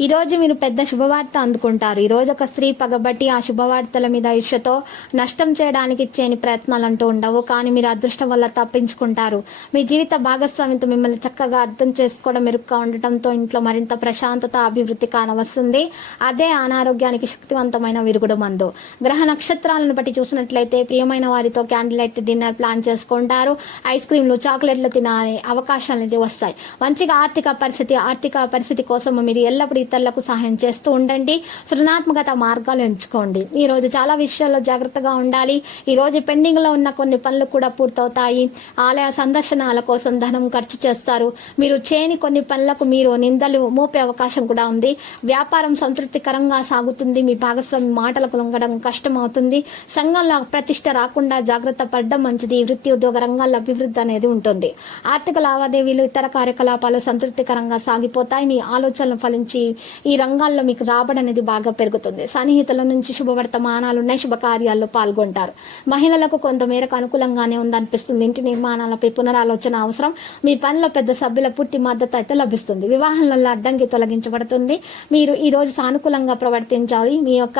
ఈ రోజు మీరు పెద్ద శుభవార్త అందుకుంటారు. ఈ రోజు ఒక స్త్రీ పగబట్టి ఆ శుభవార్తల మీద ఇష్టతో నష్టం చేయడానికి చేయని ప్రయత్నాలు అంటూ ఉండవు. కానీ మీరు అదృష్టం వల్ల తప్పించుకుంటారు. మీ జీవిత భాగస్వామితో మిమ్మల్ని చక్కగా అర్థం చేసుకోవడం మెరుగ్గా ఉండటంతో ఇంట్లో మరింత ప్రశాంతత అభివృద్ధి కానవస్తుంది. అదే అనారోగ్యానికి శక్తివంతమైన విరుగుడు మందు. గ్రహ నక్షత్రాలను బట్టి చూసినట్లయితే ప్రియమైన వారితో క్యాండిల్ లైట్ డిన్నర్ ప్లాన్ చేసుకుంటారు. ఐస్ క్రీమ్లు చాక్లెట్లు తినే అవకాశాలు అనేది వస్తాయి. మంచిగా ఆర్థిక పరిస్థితి ఆర్థిక పరిస్థితి కోసం మీరు ఎల్లప్పుడూ ఇతరులకు సహాయం చేస్తూ ఉండండి. సృజనాత్మకత మార్గాలు ఎంచుకోండి. ఈరోజు చాలా విషయాల్లో జాగ్రత్తగా ఉండాలి. ఈరోజు పెండింగ్లో ఉన్న కొన్ని పనులు కూడా పూర్తవుతాయి. ఆలయ సందర్శనాల కోసం ధనం ఖర్చు చేస్తారు. మీరు చేయని కొన్ని పనులకు మీరు నిందలు మోపే అవకాశం కూడా ఉంది. వ్యాపారం సంతృప్తికరంగా సాగుతుంది. మీ భాగస్వామి మాటలకు లొంగడం కష్టం అవుతుంది సంఘంలో ప్రతిష్ట రాకుండా జాగ్రత్త పడడం మంచిది. వృత్తి ఉద్యోగ రంగాల్లో అభివృద్ధి అనేది ఉంటుంది. ఆర్థిక లావాదేవీలు ఇతర కార్యకలాపాలు సంతృప్తికరంగా సాగిపోతాయి. మీ ఆలోచనలు ఫలించి ఈ రంగాల్లో మీకు రాబడి అనేది బాగా పెరుగుతుంది. సన్నిహితుల నుంచి శుభవర్తమానాలు ఉన్నాయి శుభకార్యాల్లో పాల్గొంటారు. మహిళలకు కొంతమేరకు అనుకూలంగానే ఉందనిపిస్తుంది. ఇంటి నిర్మాణాలపై పునరాలోచన అవసరం. మీ పనిలో పెద్ద సభ్యుల పూర్తి మద్దతు అయితే లభిస్తుంది. వివాహాలలో అడ్డంకి తొలగించబడుతుంది. మీరు ఈ రోజు సానుకూలంగా ప్రవర్తించాలి. మీ యొక్క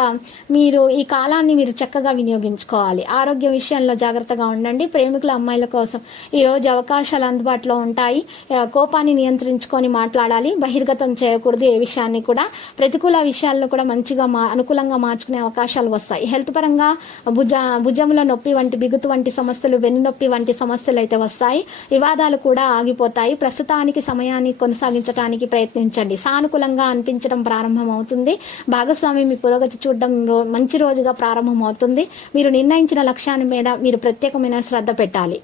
మీరు ఈ కాలాన్ని మీరు చక్కగా వినియోగించుకోవాలి. ఆరోగ్య విషయంలో జాగ్రత్తగా ఉండండి. ప్రేమికుల అమ్మాయిల కోసం ఈ రోజు అవకాశాలు అందుబాటులో ఉంటాయి. కోపాన్ని నియంత్రించుకొని మాట్లాడాలి. బహిర్గతం చేయకూడదు. ఏ విషయాన్ని కూడా ప్రతికూల విషయాల్లో కూడా మంచిగా మా అనుకూలంగా మార్చుకునే అవకాశాలు వస్తాయి. హెల్త్ పరంగా భుజ భుజముల నొప్పి వంటి బిగుతు వంటి సమస్యలు వెన్ను నొప్పి వంటి సమస్యలు అయితే వస్తాయి. వివాదాలు కూడా ఆగిపోతాయి. ప్రస్తుతానికి సమయాన్ని కొనసాగించడానికి ప్రయత్నించండి. సానుకూలంగా అనిపించడం ప్రారంభం అవుతుంది భాగస్వామి మీ పురోగతి చూడడం రో- మంచి రోజుగా ప్రారంభం అవుతుంది మీరు నిర్ణయించిన లక్ష్యాన్ని మీద మీరు ప్రత్యేకమైన శ్రద్ధ పెట్టాలి.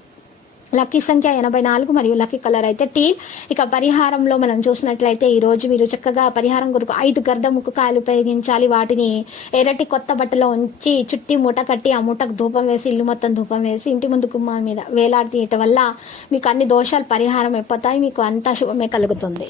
లక్కీ సంఖ్య ఎనభై నాలుగు మరియు లక్కీ కలర్ అయితే టీల్ ఇక పరిహారంలో మనం చూసినట్లయితే ఈ రోజు మీరు చక్కగా పరిహారం కొరకు ఐదు గర్ద ముక్కుకాయలు ఉపయోగించాలి. వాటిని ఎర్రటి కొత్త బట్టలో ఉంచి చుట్టి మూట కట్టి ఆ మూటకు ధూపం వేసి ఇల్లు మొత్తం ధూపం వేసి ఇంటి ముందు గుమ్మం మీద వేలాడతీయటం వల్ల మీకు అన్ని దోషాలు పరిహారం అయిపోతాయి. మీకు అంతా శుభమే కలుగుతుంది.